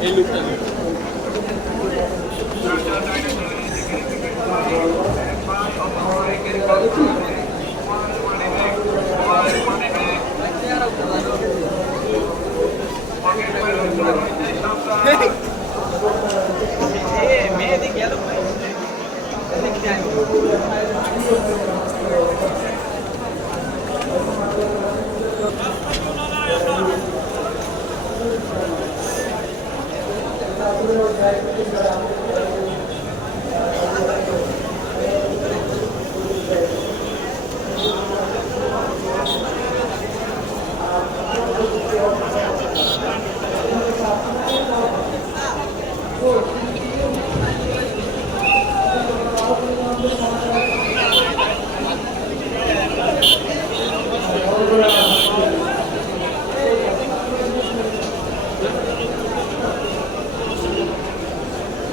এই লুকটা মেয়ে দিকে গেল よろしくお願いします。